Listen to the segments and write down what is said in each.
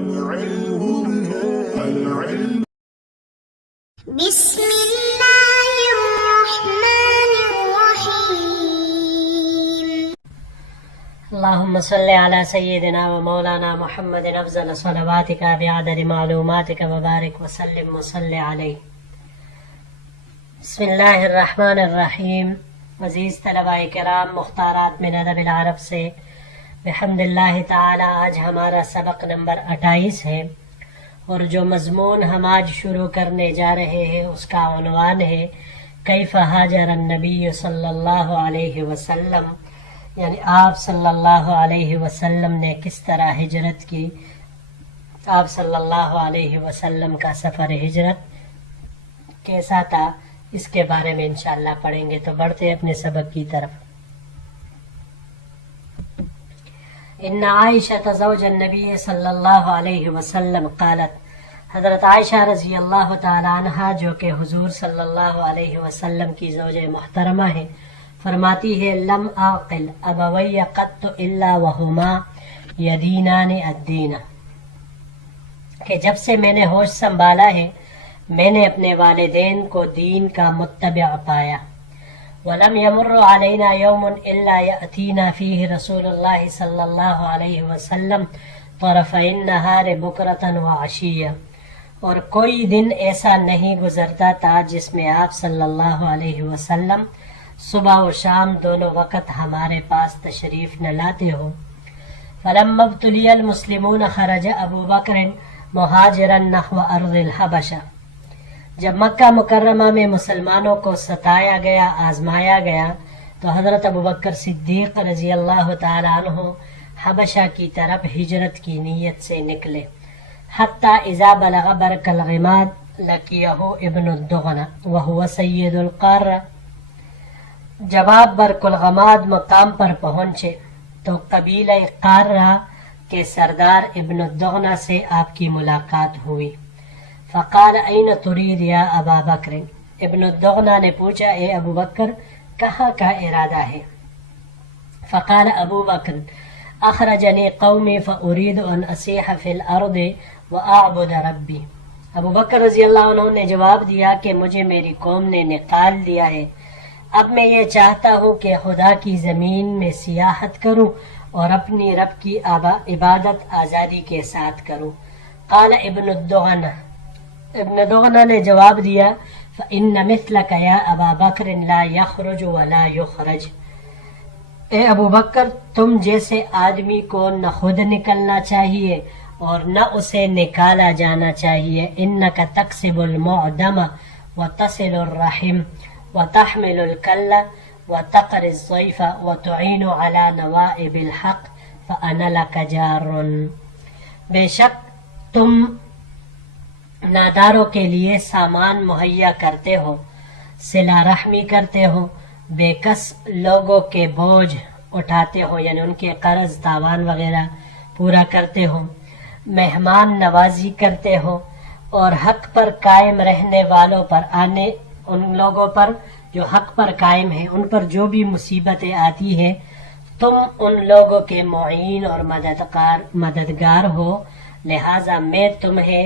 بسم اللہ الرحمن الرحیم اللهم صل على سيدنا ومولانا محمد افضل صلواتك بعدد معلوماتك وبارك وسلم وصل عليه. بسم اللہ الرحمن الرحیم. عزیز طلباء کرام، مختارات من ادب العرب سے بحمد اللہ تعالی آج ہمارا سبق نمبر 28 ہے، اور جو مضمون ہم آج شروع کرنے جا رہے ہیں اس کا عنوان ہے کیف ہاجر النبی صلی اللہ علیہ وسلم، یعنی آپ صلی اللہ علیہ وسلم نے کس طرح ہجرت کی، آپ صلی اللہ علیہ وسلم کا سفر ہجرت کیسا تھا، اس کے بارے میں انشاءاللہ پڑھیں گے. تو بڑھتے اپنے سبق کی طرف. ان عائشہ زوج النبی صلی اللہ علیہ وسلم قالت، حضرت عائشہ رضی اللہ تعالی عنہا جو کہ حضور صلی اللہ علیہ وسلم کی زوج محترمہ ہیں، فرماتی ہے لم اعقل ابوی قط الا وہما یدینان الدین، کہ جب سے میں نے ہوش سنبھالا ہے میں نے اپنے والدین کو دین کا متبع پایا. وَلَمْ يَمُرُّ عَلَيْنَا يَوْمٌ إِلَّا يَأْتِينَا فِيهِ رَسُولُ اللَّهِ صلی اللہ علیہ وسلم طرفَيِ النَّهَارِ بُكْرَةً وَعَشِيًّا، اور کوئی دن ایسا نہیں گزرتا تھا جس میں آپ صلی اللہ علیہ وسلم صبح و شام دونوں وقت ہمارے پاس تشریف نہ لاتے ہو. فَلَمَّا ابْتُلِيَ الْمُسْلِمُونَ خَرَجَ أَبُو بَكْرٍ مُهَاجِرًا نَحْوَ أَرْضِ الْحَبَشَةِ، جب مکہ مکرمہ میں مسلمانوں کو ستایا گیا، آزمایا گیا، تو حضرت ابوبکر صدیق رضی اللہ تعالی عنہ حبشہ کی طرف ہجرت کی نیت سے نکلے. حتی اذا بلغ برک الغماد لقیہ ابن الدغنہ وہو سید القارہ، جب آپ برک الغماد مقام پر پہنچے تو قبیلہ قارہ کے سردار ابن الدغنہ سے آپ کی ملاقات ہوئی. فقال این ترید یا ابا بکر، ابن الدغنہ نے پوچھا اے ابو بکر کہاں کا ارادہ ہے؟ فقال ابو بکر اخرجنی قومی فارید ان اسیح فی الارض واعبد ربی. ابو بکر رضی اللہ عنہ نے جواب دیا کہ مجھے میری قوم نے نکال دیا ہے، اب میں یہ چاہتا ہوں کہ خدا کی زمین میں سیاحت کروں اور اپنی رب کی عبادت آزادی کے ساتھ کروں. قال ابن دغنہ نے جواب دیا فإن مثلك یا ابا بکر لا یخرج ولا یخرج، اے ابو بکر تم جیسے آدمی کو نہ خود نکلنا چاہیے اور نہ اسے نکالا جانا چاہیے. انک تکسب المعدم وتصل الرحم وتحمل الکل وتقر الضیف وتعین علی نوائب الحق فانا لک جار، بے شک تم ناداروں کے لیے سامان مہیا کرتے ہو، صلہ رحمی کرتے ہو، بے کس لوگوں کے بوجھ اٹھاتے ہو، یعنی ان کے قرض تاوان وغیرہ پورا کرتے ہو، مہمان نوازی کرتے ہو، اور حق پر قائم رہنے والوں پر ان لوگوں پر جو حق پر قائم ہیں ان پر جو بھی مصیبتیں آتی ہیں تم ان لوگوں کے معین اور مددگار ہو، لہٰذا میں تمہیں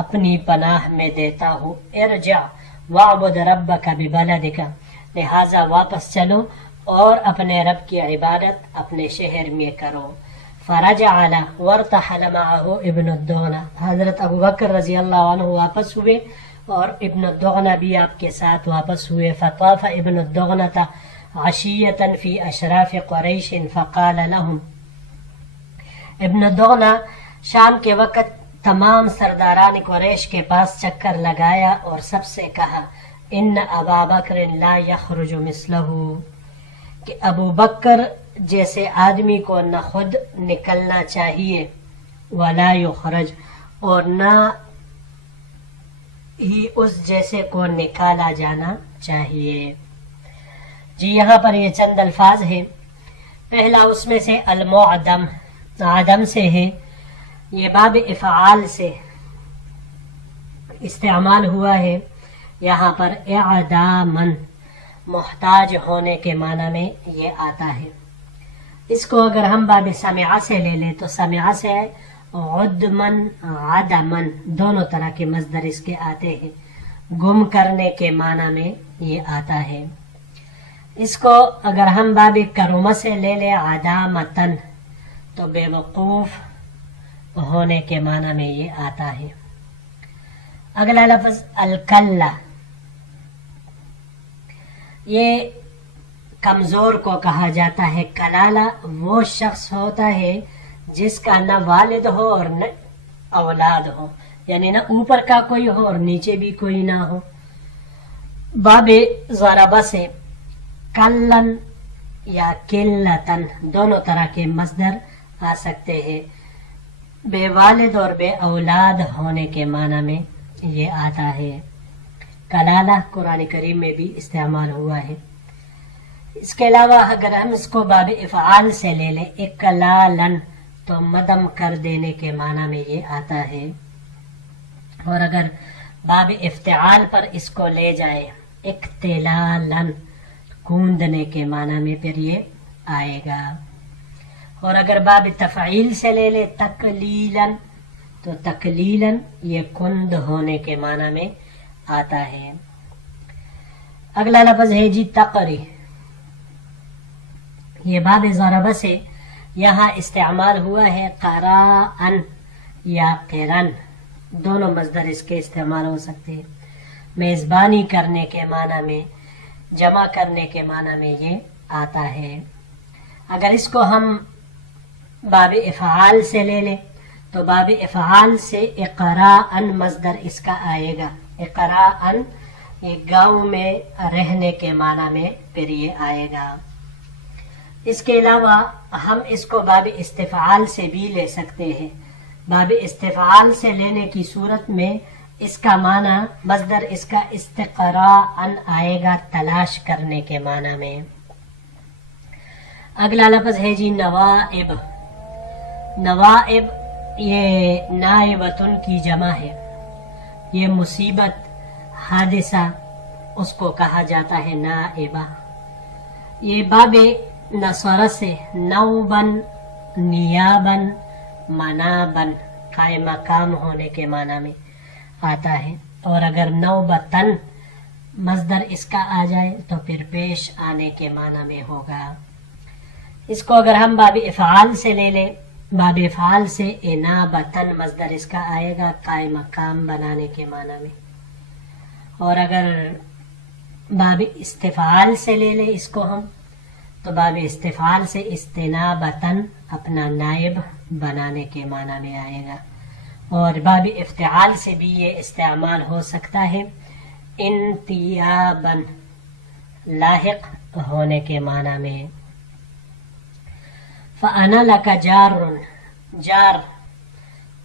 اپنی پناہ میں دیتا ہوں. ارجع واعبد ربک ببلدک، لہٰذا واپس چلو اور اپنے رب کی عبادت اپنے شہر میں کرو. فرجع وارتحل معه ابن الدغنہ، حضرت ابوبکر رضی اللہ عنہ واپس ہوئے اور ابن الدغنہ بھی آپ کے ساتھ واپس ہوئے. فطاف ابن الدغنہ عشیۃ فی اشراف قریش فقال لهم، ابن الدغنہ شام کے وقت تمام سرداران قریش کے پاس چکر لگایا اور سب سے کہا ان ابا بکر لا یخرج مثلہ، کہ ابو بکر جیسے آدمی کو نہ خود نکلنا چاہیے، ولا یخرج، اور نہ ہی اس جیسے کو نکالا جانا چاہیے. جی یہاں پر یہ چند الفاظ ہیں. پہلا اس میں سے المعدم، عدم سے ہے، یہ باب افعال سے استعمال ہوا ہے. یہاں پر اعدامن، محتاج ہونے کے معنی میں یہ آتا ہے. اس کو اگر ہم باب سمعہ سے لے لیں تو سمعہ سے ہے عدمن عدمن دونوں طرح کے مصدر اس کے آتے ہیں. گم کرنے کے معنی میں یہ آتا ہے. اس کو اگر ہم باب کرم سے لے لیں عدامتن تو بے وقوف ہونے کے معنی میں یہ آتا ہے. اگلا لفظ الکلہ، یہ کمزور کو کہا جاتا ہے. کلالہ وہ شخص ہوتا ہے جس کا نہ والد ہو اور نہ اولاد ہو، یعنی نہ اوپر کا کوئی ہو اور نیچے بھی کوئی نہ ہو. باب ضربہ سے کلن یا کلتن دونوں طرح کے مصدر آ سکتے ہیں. بے والد اور بے اولاد ہونے کے معنی میں یہ آتا ہے. کلالہ قرآن کریم میں بھی استعمال ہوا ہے. اس کے علاوہ اگر ہم اس کو باب افعال سے لے لیں اکلالن تو مدم کر دینے کے معنی میں یہ آتا ہے. اور اگر باب افتعال پر اس کو لے جائے اکتلالن کوندنے کے معنی میں پھر یہ آئے گا. اور اگر باب تفعیل سے لے لے تقلیلن تو تقلیلن یہ کند ہونے کے معنی میں آتا ہے. اگلا لفظ ہے جی تقری. یہ باب ضربہ سے یہاں استعمال ہوا ہے. قراءن یا قرن دونوں مصدر اس کے استعمال ہو سکتے ہیں. میزبانی کرنے کے معنی میں، جمع کرنے کے معنی میں یہ آتا ہے. اگر اس کو ہم باب افعال سے لے لیں تو باب افعال سے اقراءن مصدر اس کا آئے گا. اقراءن یہ گاؤں میں رہنے کے معنی میں پھر یہ آئے گا. اس کے علاوہ ہم اس کو باب استفعال سے بھی لے سکتے ہیں. باب استفعال سے لینے کی صورت میں اس کا معنی مصدر اس کا استقراءن آئے گا، تلاش کرنے کے معنی میں. اگلا لفظ ہے جی نوائب. نوائب یہ نائبتن کی جمع ہے. یہ مصیبت حادثہ اس کو کہا جاتا ہے نائبہ. یہ باب نصر سے نوبن نیابن منابن قائم مقام ہونے کے معنی میں آتا ہے. اور اگر نوبتن مصدر اس کا آ جائے تو پھر پیش آنے کے معنی میں ہوگا. اس کو اگر ہم باب افعال سے لے لیں، باب افعال سے انابتن مصدر اس کا آئے گا، قائم مقام بنانے کے معنی میں. اور اگر باب استفعال سے لے لیں اس کو ہم تو باب استفعال سے استنابتن اپنا نائب بنانے کے معنی میں آئے گا. اور باب افتعال سے بھی یہ استعمال ہو سکتا ہے انتیابن لاحق ہونے کے معنی میں. فَأَنَا لَكَ جَارٌ جار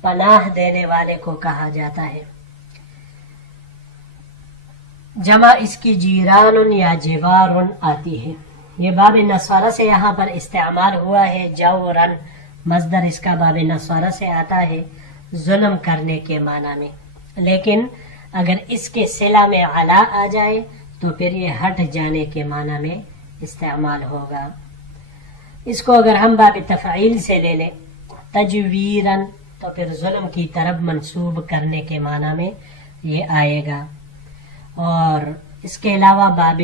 پناہ دینے والے کو کہا جاتا ہے. جمع اس کی جیران یا جوار آتی ہے. یہ باب نصارہ سے یہاں پر استعمال ہوا ہے. جورن مصدر اس کا باب نصارہ سے آتا ہے ظلم کرنے کے معنی میں. لیکن اگر اس کے صلہ میں علا آ جائے تو پھر یہ ہٹ جانے کے معنی میں استعمال ہوگا. اس کو اگر ہم باب تفعیل سے لے لیں تجویرن تو پھر ظلم کی طرف منسوب کرنے کے معنی میں یہ آئے گا. اور اس کے علاوہ باب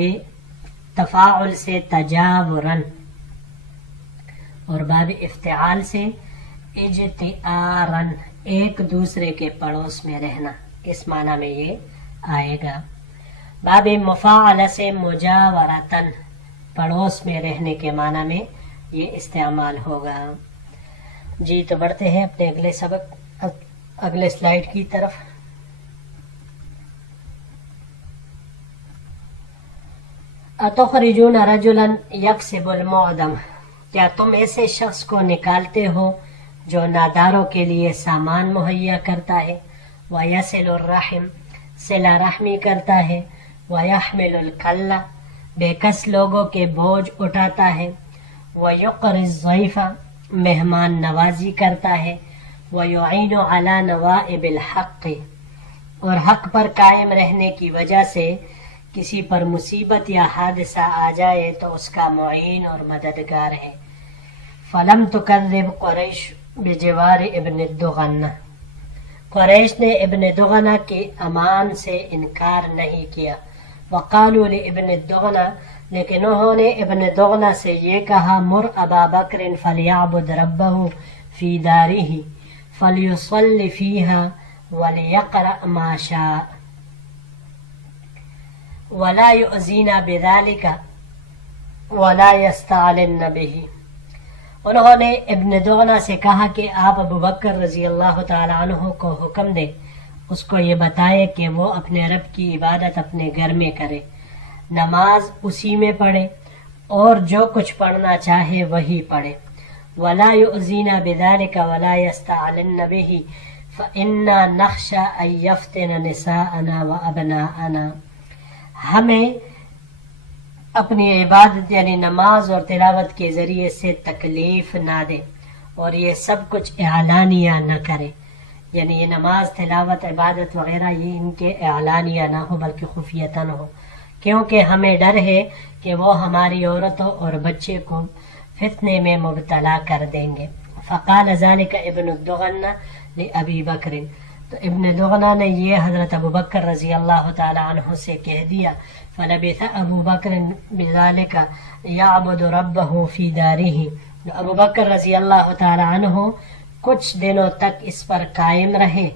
تفاعل سے تجاورن اور باب افتعال سے اجتعارن ایک دوسرے کے پڑوس میں رہنا، اس معنی میں یہ آئے گا. باب مفاعلہ سے مجاورتن پڑوس میں رہنے کے معنی میں یہ استعمال ہوگا. جی تو بڑھتے ہیں اپنے اگلے سبق، اگلے سلائیڈ کی طرف. اتخرجون رجلا یکسب المعدم کیا تم ایسے شخص کو نکالتے ہو جو ناداروں کے لیے سامان مہیا کرتا ہے، ویصل الرحم صلہ رحمی کرتا ہے، ویحمل الکلہ بے کس لوگوں کے بوجھ اٹھاتا ہے، ویقری الضیف مہمان نوازی کرتا ہے، ویعین علی نوائب الحق اور حق پر قائم رہنے کی وجہ سے کسی پر مصیبت یا حادثہ آ جائے تو اس کا معین اور مددگار ہے. فلم تکذب قریش بجوار ابن الدغنہ، قریش نے ابن دغنہ کے امان سے انکار نہیں کیا. وقالوا لابن الدغنہ، لیکن انہوں نے ابن دغنہ سے یہ کہا، مر ابا بکر فلیعبد ربہ فی دارہ فلیصلی فیہا ولیقرأ ما شاء ولا یؤذینا بذلک ولا یستعلن بہ. انہوں نے ابن دغنہ سے کہا کہ آپ ابو بکر رضی اللہ تعالی عنہ کو حکم دے، اس کو یہ بتائے کہ وہ اپنے رب کی عبادت اپنے گھر میں کرے، نماز اسی میں پڑھے اور جو کچھ پڑھنا چاہے وہی پڑھے. ولا یؤذینا بذلک ولا یستعلن بہ فإنا نخشى ان یفتن نساءنا وابناءنا. ہمیں اپنی عبادت یعنی نماز اور تلاوت کے ذریعے سے تکلیف نہ دے اور یہ سب کچھ اعلانیہ نہ کرے، یعنی یہ نماز تلاوت عبادت وغیرہ یہ ان کے اعلانیہ نہ ہو بلکہ خفیتاً ہو، کیونکہ ہمیں ڈر ہے کہ وہ ہماری عورتوں اور بچے کو فتنے میں مبتلا کر دیں گے. فقال ذلك ابن الدغنہ لابی بکر، تو ابن دغنہ نے یہ حضرت ابو بکر رضی اللہ تعالی عنہ سے کہہ دیا. فلبث ابو بکر بذلك یعبد ربہ فی دارہ، ابو بکر رضی اللہ تعالی عنہ کچھ دنوں تک اس پر قائم رہے،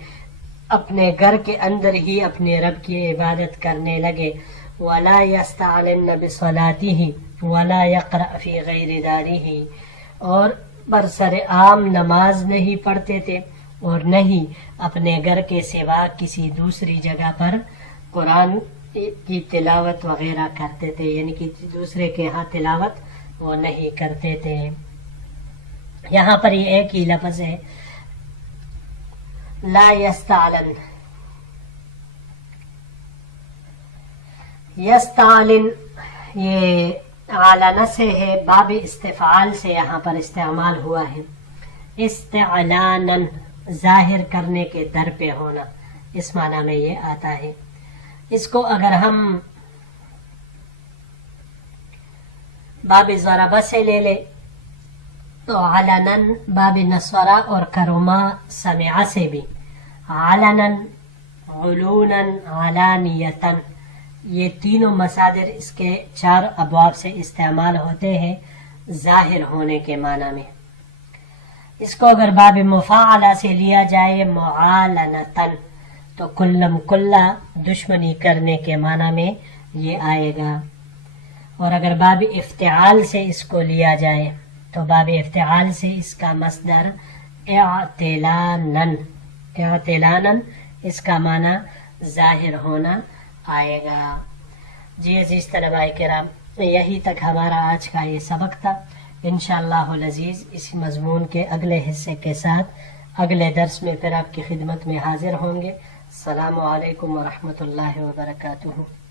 اپنے گھر کے اندر ہی اپنے رب کی عبادت کرنے لگے. ولا یستعلن بصلاتہ ولا یقرأ فی غیر دارہ، اور برسر عام نماز نہیں پڑھتے تھے اور نہیں اپنے گھر کے سوا کسی دوسری جگہ پر قرآن کی تلاوت وغیرہ کرتے تھے، یعنی کہ دوسرے کے ہاں تلاوت وہ نہیں کرتے تھے. یہاں پر یہ ایک ہی لفظ ہے لا یستعلن. یستعلن یہ علن سے ہے، باب استفعال سے یہاں پر استعمال ہوا ہے. استعلانا ظاہر کرنے کے در پہ ہونا، اس معنی میں یہ آتا ہے. اس کو اگر ہم باب ضربہ سے لے لے تو علنن باب نصرہ اور کرما سمعہ سے بھی، علنن علونن علانیتن، یہ تینوں مصادر اس کے 4 ابواب سے استعمال ہوتے ہیں ظاہر ہونے کے معنی میں. اس کو اگر باب مفاعلہ سے لیا جائے معالنتن تو کلم کلہ دشمنی کرنے کے معنی میں یہ آئے گا. اور اگر باب افتعال سے اس کو لیا جائے تو باب افتعال سے اس کا مصدر اعتلانن، اعتلانن اس کا معنی ظاہر ہونا آئے گا. جی عزیز طلباء کرام، یہی تک ہمارا آج کا یہ سبق تھا. انشاءاللہ العزیز اسی مضمون کے اگلے حصے کے ساتھ اگلے درس میں پھر آپ کی خدمت میں حاضر ہوں گے. السلام علیکم ورحمۃ اللہ وبرکاتہ.